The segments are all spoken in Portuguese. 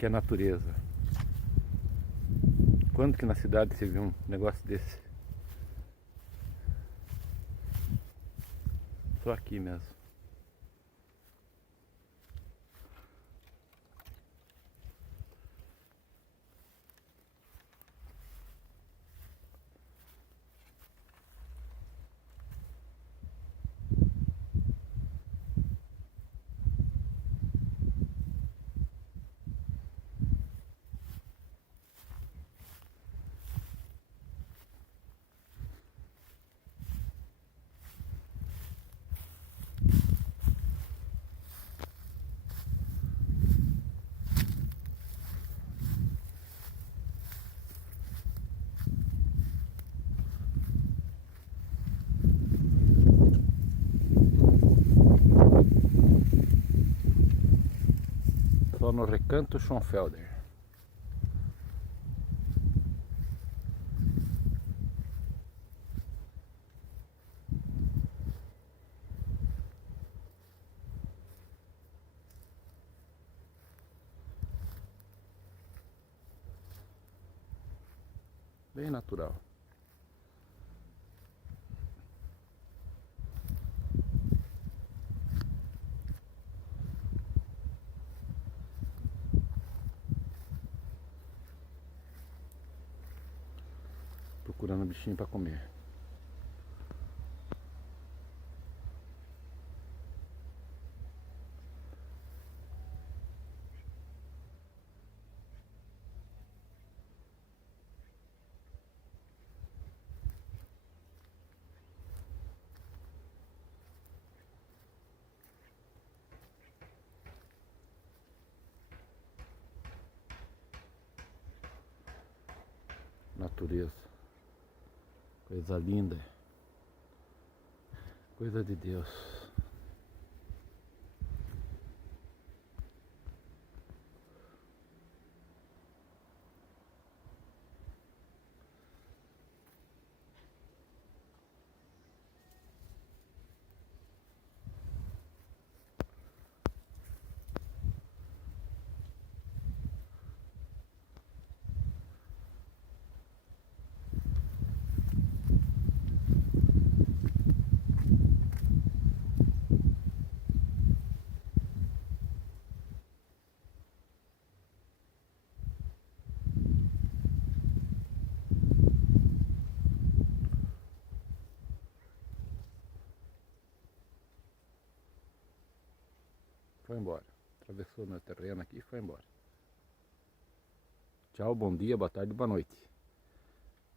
que é natureza. Quando que na cidade você viu um negócio desse? Só aqui mesmo. Só no Recanto Schönfelder. Bem natural. Procurando bichinho para comer. Natureza. Coisa linda. Coisa de Deus. Foi embora. Atravessou meu terreno aqui e foi embora. Tchau, bom dia, boa tarde, boa noite.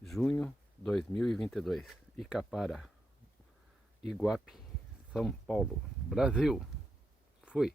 Junho 2022. Icapara, Iguape, São Paulo, Brasil. Fui.